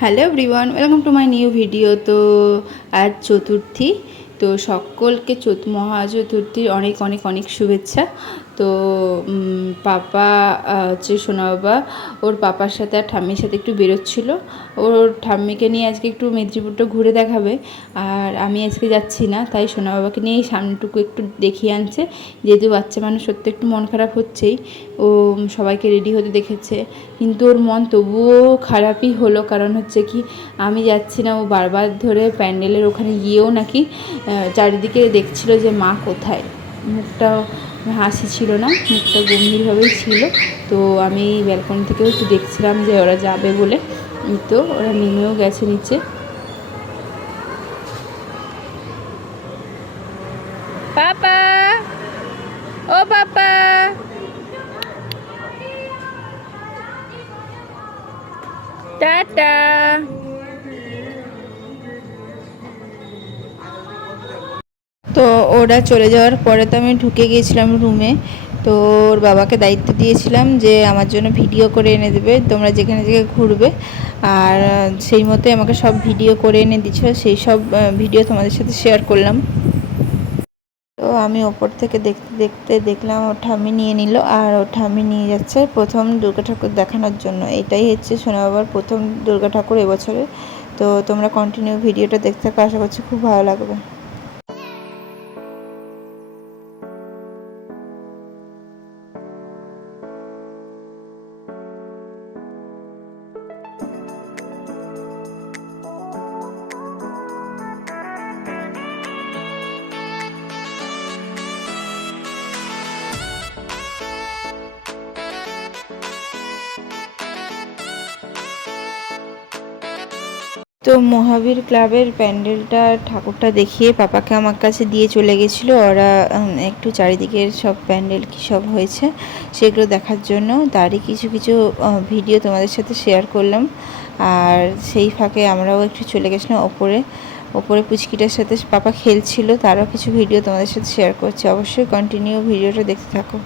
Hello everyone, welcome to my new video. তো আজ চতুর্থী, তো সকলকে মহা চতুর্থীর অনেক অনেক অনেক শুভেচ্ছা। তো পাপা হচ্ছে সোনা বাবা ওর পাপার সাথে আর ঠাম্মির সাথে একটু বেরোচ্ছিলো। ওর ঠাম্মিকে নিয়ে আজকে একটু মেদিনীপুরটা ঘুরে দেখাবে, আর আমি আজকে যাচ্ছি না, তাই সোনা বাবাকে নিয়ে সামনেটুকু একটু দেখিয়ে আনছে। যেহেতু বাচ্চা মানুষ, সত্যি একটু মন খারাপ হচ্ছেই। ও সবাইকে রেডি হতে দেখেছে, কিন্তু ওর মন তবুও খারাপই হলো। কারণ হচ্ছে কি, আমি যাচ্ছি না, ও বারবার ধরে প্যান্ডেলের ওখানে গিয়েও নাকি চারিদিকে দেখছিল যে মা কোথায়। মুখটা হাসি ছিল না, মুখটা গম্ভীরভাবেই ছিল। তো আমি ব্যালকনি থেকেও একটু দেখছিলাম যে ওরা যাবে বলে। তো ওরা নেমেও গেছে নিচে। পাপা, ও পাপা, টাটা। তো ওরা চলে যাওয়ার পরে তো আমি ঢুকে গিয়েছিলাম রুমে। তো ওর বাবাকে দায়িত্ব দিয়েছিলাম যে আমার জন্য ভিডিও করে এনে দেবে, তোমরা যেখানে যেখানে ঘুরবে। আর সেই মতোই আমাকে সব ভিডিও করে এনে দিচ্ছিল, সেই সব ভিডিও তোমাদের সাথে শেয়ার করলাম। তো আমি ওপর থেকে দেখতে দেখতে দেখলাম ওর ঠাম্মি নিয়ে নিল, আর ওর ঠাম্মি নিয়ে যাচ্ছে প্রথম দুর্গা ঠাকুর দেখানোর জন্য। এটাই হচ্ছে সোনা বাবার প্রথম দুর্গা ঠাকুর এবছরে। তো তোমরা কন্টিনিউ ভিডিওটা দেখতে থাকো, আশা করছি খুব ভালো লাগবে। তো মহাবীর ক্লাবের প্যান্ডেলটা ঠাকুরটা দেখিয়ে পাপাকে আমার কাছে দিয়ে চলে গেছিলো ওরা, একটু চারিদিকের সব প্যান্ডেল কী সব হয়েছে সেগুলো দেখার জন্য। তারই কিছু কিছু ভিডিও তোমাদের সাথে শেয়ার করলাম। আর সেই ফাঁকে আমরাও একটু চলে গেছিলাম ওপরে। ওপরে পুচকিটার সাথে পাপা খেলছিল, তারও কিছু ভিডিও তোমাদের সাথে শেয়ার করছি। অবশ্যই কন্টিনিউ ভিডিওটা দেখতে থাকো।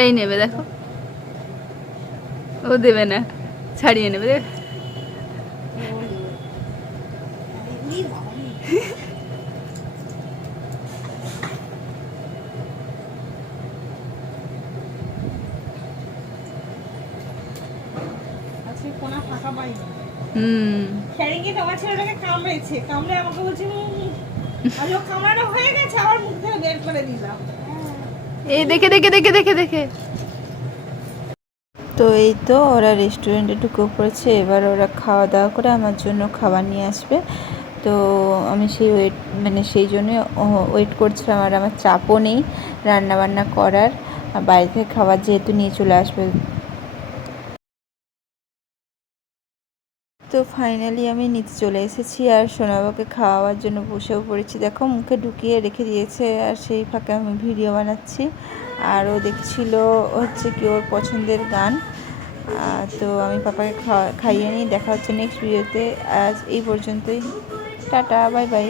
এটাই নেবে, দেখো ও দেবে না, ছাড়িয়ে নেবে দেখ। তোমার ছেলেটাকে কামড়েছে, কামড়ে আমাকে বলছে কামড়ানো হয়ে গেছে, আবার মুখ থেকে বের করে দিলাম। এই দেখে দেখে দেখে দেখে দেখে। তো এই তো ওরা রেস্টুরেন্টে ঢুকে পড়েছে, এবার ওরা খাওয়া দাওয়া করে আমার জন্য খাবার নিয়ে আসবে। তো আমি সেই সেই জন্যই ওয়েট করছিলাম, আর আমার চাপও নেই রান্নাবান্না করার, বাইরে থেকে খাবার যেহেতু নিয়ে চলে আসবে। তো ফাইনালি আমি নিচে চলে এসেছি, আর সোনাবাকে খাওয়াবার জন্য বসেও পড়েছি। দেখো মুখে ঢুকিয়ে রেখে দিয়েছে, আর সেই ফাঁকে আমি ভিডিও বানাচ্ছি, আর ও দেখছিল হচ্ছে কি ওর পছন্দের গান। তো আমি পাপাকে খাইয়ে নিই। দেখা হচ্ছে নেক্সট ভিডিওতে। আজ এই পর্যন্তই, টাটা, বাই বাই।